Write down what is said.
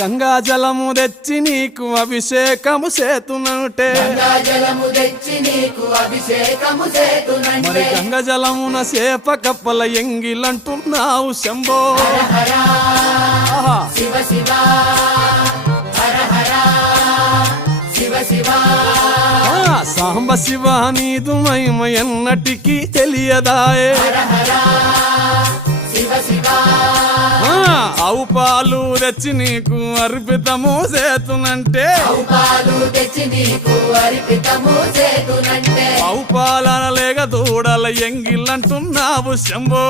గంగా జలము తెచ్చి నీకు అభిషేకము చేతునంటే మరి గంగా జలమున చేప కప్పల ఎంగిలంటున్నావు శంభో శివ శివ హర హర శివ శివ సాంబ శివ నీదు మహిమ ఎన్నటికీ తెలియదాయే శివ శివ ఆవు పాలు తెచ్చి నీకు అర్పితము చేతునంటే ఆవు పాలన లేక దూడల ఎంగిలంటున్నావు శంభో